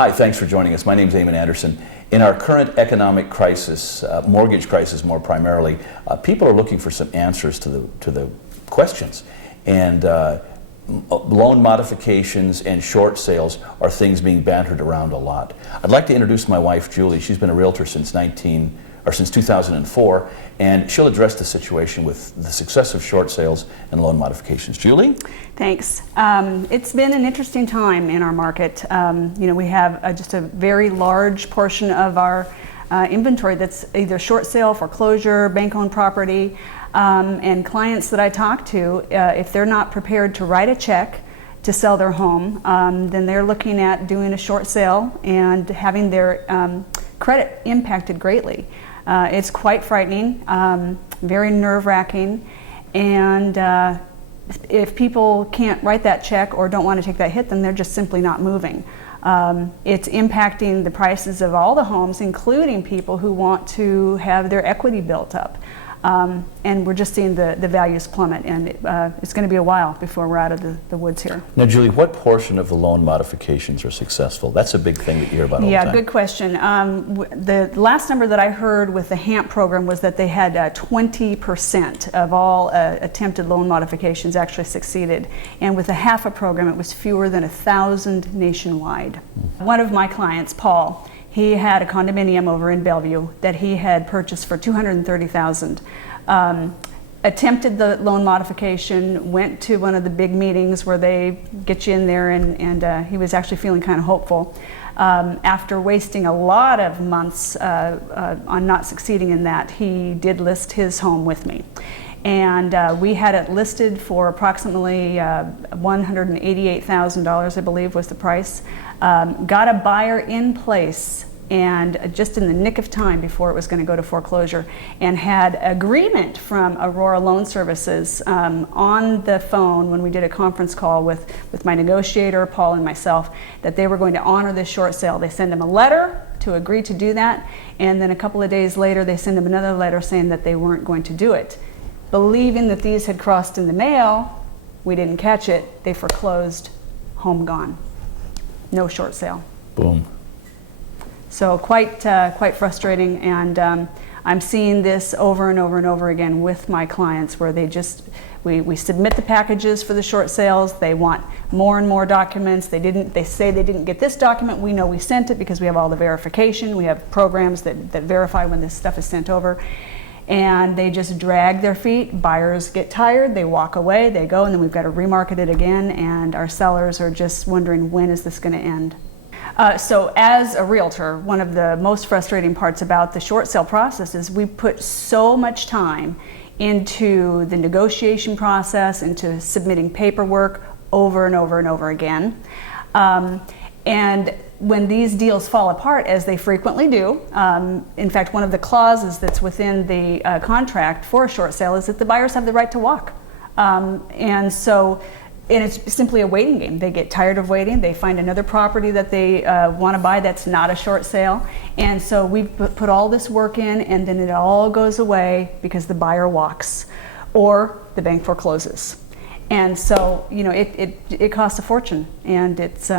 Hi, thanks for joining us. My name is Eammon Anderson. In our current economic crisis, mortgage crisis more primarily, people are looking for some answers to the questions. And loan modifications and short sales are things being bantered around a lot. I'd like to introduce my wife, Julie. She's been a realtor since 2004, and she'll address the situation with the success of short sales and loan modifications. Julie? Thanks. It's been an interesting time in our market. We have just a very large portion of our inventory that's either short sale, foreclosure, bank-owned property, and clients that I talk to, if they're not prepared to write a check to sell their home, then they're looking at doing a short sale and having their credit impacted greatly. It's quite frightening, very nerve-wracking, and if people can't write that check or don't want to take that hit, then they're just simply not moving. It's impacting the prices of all the homes, including people who want to have their equity built up. And we're just seeing the values plummet, and it's going to be a while before we're out of the woods here. Now, Julie, what portion of the loan modifications are successful? That's a big thing that you hear about all the time. Yeah, good question. The last number that I heard with the HAMP program was that they had 20% of all attempted loan modifications actually succeeded. And with the HAFA program, it was fewer than 1,000 nationwide. One of my clients, Paul, he had a condominium over in Bellevue that he had purchased for $230,000. Attempted the loan modification, went to one of the big meetings where they get you in there, and he was actually feeling kind of hopeful. After wasting a lot of months on not succeeding in that, he did list his home with me. And we had it listed for approximately $188,000, I believe was the price. Got a buyer in place, and just in the nick of time before it was going to go to foreclosure, and had agreement from Aurora Loan Services on the phone when we did a conference call with my negotiator, Paul, and myself, that they were going to honor this short sale. They send him a letter to agree to do that, and then a couple of days later they send him another letter saying that they weren't going to do it. Believing that these had crossed in the mail, we didn't catch it, they foreclosed, home gone. No short sale. Boom. So quite frustrating, and I'm seeing this over and over and over again with my clients, where they just, we submit the packages for the short sales, they want more and more documents, they say they didn't get this document, we know we sent it because we have all the verification, we have programs that verify when this stuff is sent over. And they just drag their feet. Buyers get tired, they walk away, they go, and then we've got to remarket it again, and our sellers are just wondering, when is this going to end? So as a realtor, one of the most frustrating parts about the short sale process is we put so much time into the negotiation process, into submitting paperwork over and over and over again. And when these deals fall apart, as they frequently do, in fact, one of the clauses that's within the contract for a short sale is that the buyers have the right to walk. And it's simply a waiting game. They get tired of waiting, they find another property that they want to buy that's not a short sale. And so we put all this work in, and then it all goes away because the buyer walks or the bank forecloses. And so, it costs a fortune, and it's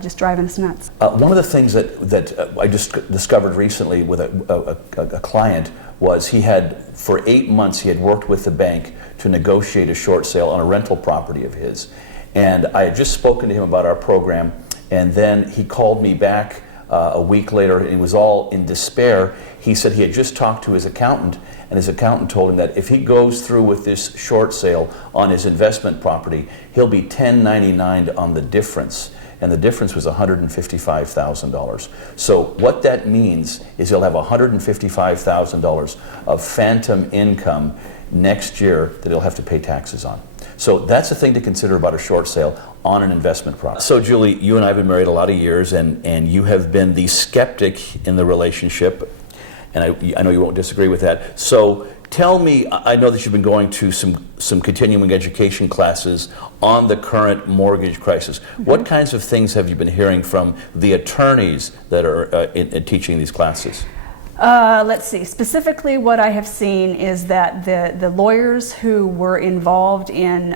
just driving us nuts. One of the things that I just discovered recently with a client was he had, for 8 months, he had worked with the bank to negotiate a short sale on a rental property of his. And I had just spoken to him about our program, and then he called me back a week later, and he was all in despair. He said he had just talked to his accountant, and his accountant told him that if he goes through with this short sale on his investment property, he'll be 1099'd on the difference. And the difference was $155,000. So what that means is he'll have $155,000 of phantom income next year that he'll have to pay taxes on. So that's the thing to consider about a short sale on an investment property. So Julie, you and I have been married a lot of years, and you have been the skeptic in the relationship, and I know you won't disagree with that. So tell me, I know that you've been going to some continuing education classes on the current mortgage crisis. Mm-hmm. What kinds of things have you been hearing from the attorneys that are in teaching these classes? Let's see. Specifically, what I have seen is that the lawyers who were involved in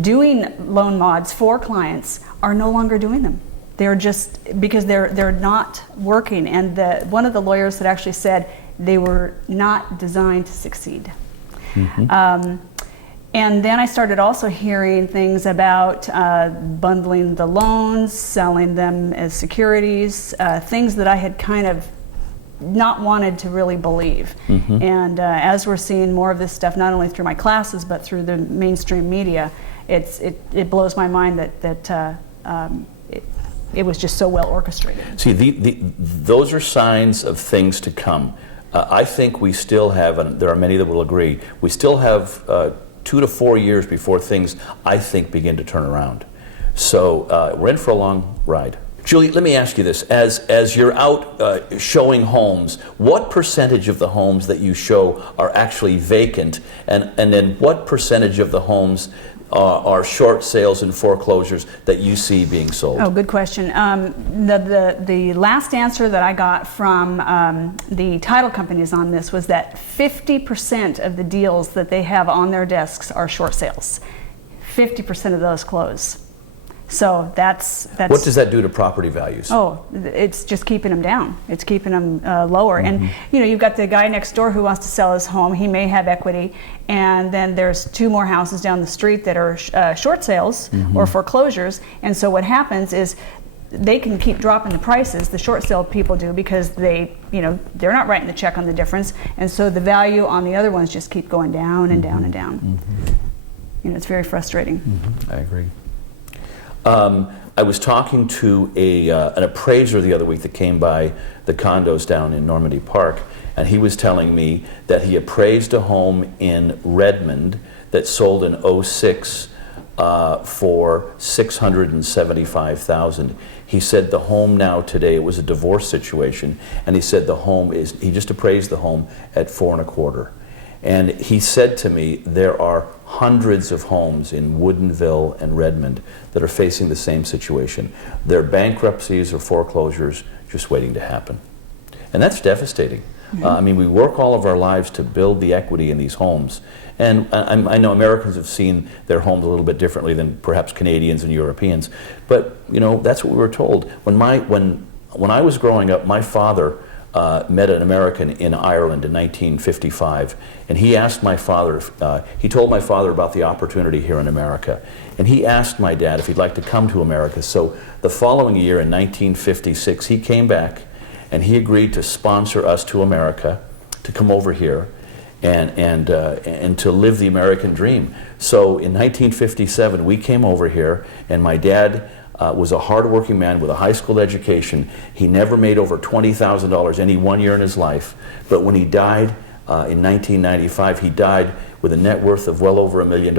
doing loan mods for clients are no longer doing them. They're just, because they're not working. And one of the lawyers had actually said they were not designed to succeed. And then I started also hearing things about bundling the loans, selling them as securities, things that I had kind of not wanted to really believe. And as we're seeing more of this stuff, not only through my classes, but through the mainstream media, it blows my mind that it was just so well orchestrated. See, those are signs of things to come. I think we still have, and there are many that will agree, we still have 2 to 4 years before things, I think, begin to turn around. So we're in for a long ride. Julie, let me ask you this. As you're out showing homes, what percentage of the homes that you show are actually vacant? And then what percentage of the homes are short sales and foreclosures that you see being sold? Oh, good question. The last answer that I got from the title companies on this was that 50% of the deals that they have on their desks are short sales. 50% of those close. So that's what does that do to property values? Oh, it's just keeping them down. It's keeping them lower. And you've got the guy next door who wants to sell his home. He may have equity, and then there's 2 more houses down the street that are short sales or foreclosures. And so what happens is they can keep dropping the prices. The short sale people do, because they're not writing the check on the difference, and so the value on the other ones just keep going down and down and down. It's very frustrating. I agree. I was talking to an appraiser the other week that came by the condos down in Normandy Park, and he was telling me that he appraised a home in Redmond that sold in '06 for $675,000. He said the home now today, it was a divorce situation, and he said he just appraised the home at $4.25. And he said to me, there are hundreds of homes in Woodinville and Redmond that are facing the same situation. They're bankruptcies or foreclosures just waiting to happen. And that's devastating. I mean, we work all of our lives to build the equity in these homes. And I know Americans have seen their homes a little bit differently than perhaps Canadians and Europeans. But, that's what we were told. When I was growing up, my father met an American in Ireland in 1955, and he asked my father, he told my father about the opportunity here in America, and he asked my dad if he'd like to come to America. So the following year in 1956, he came back and he agreed to sponsor us to America, to come over here and to live the American dream. So in 1957, we came over here, and my dad was a hard-working man with a high school education. He never made over $20,000 any one year in his life. But when he died in 1995, he died with a net worth of well over $1 million.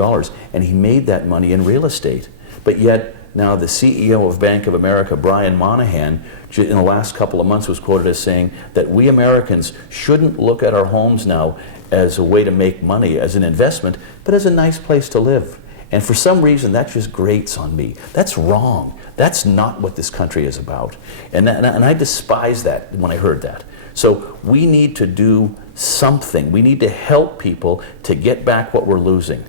And he made that money in real estate. But yet, now the CEO of Bank of America, Brian Moynihan, in the last couple of months was quoted as saying that we Americans shouldn't look at our homes now as a way to make money, as an investment, but as a nice place to live. And for some reason, that just grates on me. That's wrong. That's not what this country is about. And I despise that when I heard that. So we need to do something. We need to help people to get back what we're losing.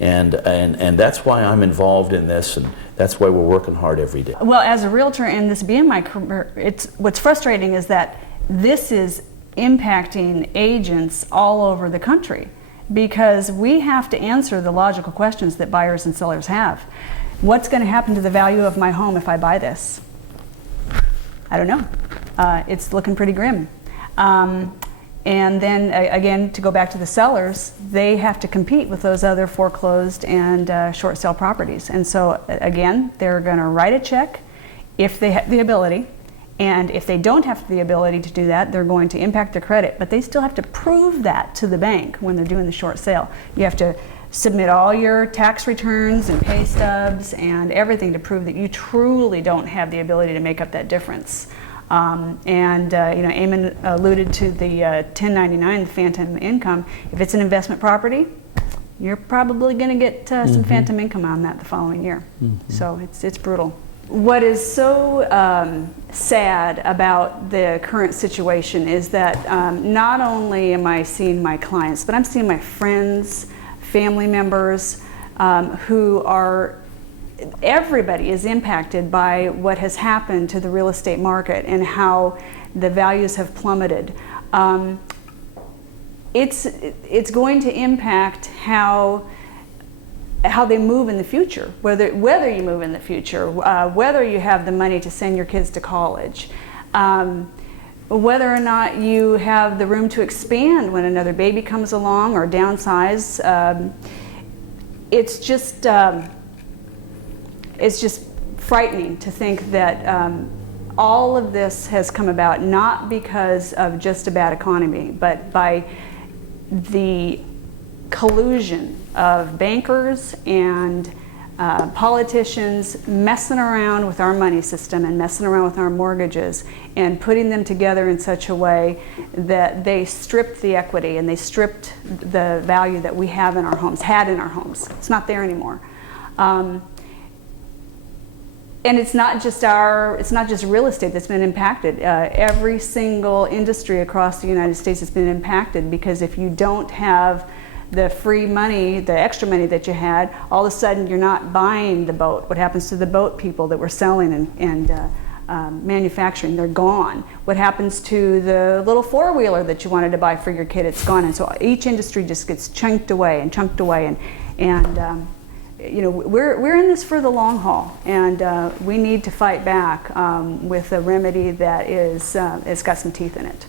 And that's why I'm involved in this, and that's why we're working hard every day. Well, as a realtor, and this being my career, what's frustrating is that this is impacting agents all over the country, because we have to answer the logical questions that buyers and sellers have. What's going to happen to the value of my home if I buy this? I don't know. It's looking pretty grim. And then again, to go back to the sellers, they have to compete with those other foreclosed and short sale properties. And so again, they're going to write a check if they have the ability. And if they don't have the ability to do that, they're going to impact their credit. But they still have to prove that to the bank when they're doing the short sale. You have to submit all your tax returns and pay stubs and everything to prove that you truly don't have the ability to make up that difference. Eammon alluded to the 1099, the phantom income. If it's an investment property, you're probably going to get some phantom income on that the following year. So it's brutal. What is so sad about the current situation is that not only am I seeing my clients, but I'm seeing my friends, family members who are everybody is impacted by what has happened to the real estate market and how the values have plummeted. It's going to impact how they move in the future, whether you move in the future, whether you have the money to send your kids to college, whether or not you have the room to expand when another baby comes along or downsize. It's just frightening to think that all of this has come about not because of just a bad economy, but by the collusion of bankers and politicians messing around with our money system and messing around with our mortgages and putting them together in such a way that they stripped the equity and they stripped the value that we have in our homes, had in our homes. It's not there anymore. And it's not just real estate that's been impacted. Every single industry across the United States has been impacted, because if you don't have the free money, the extra money that you had, all of a sudden you're not buying the boat. What happens to the boat people that were selling and manufacturing? They're gone. What happens to the little four-wheeler that you wanted to buy for your kid? It's gone. And so each industry just gets chunked away, and you know, we're in this for the long haul, and we need to fight back with a remedy that is it's got some teeth in it.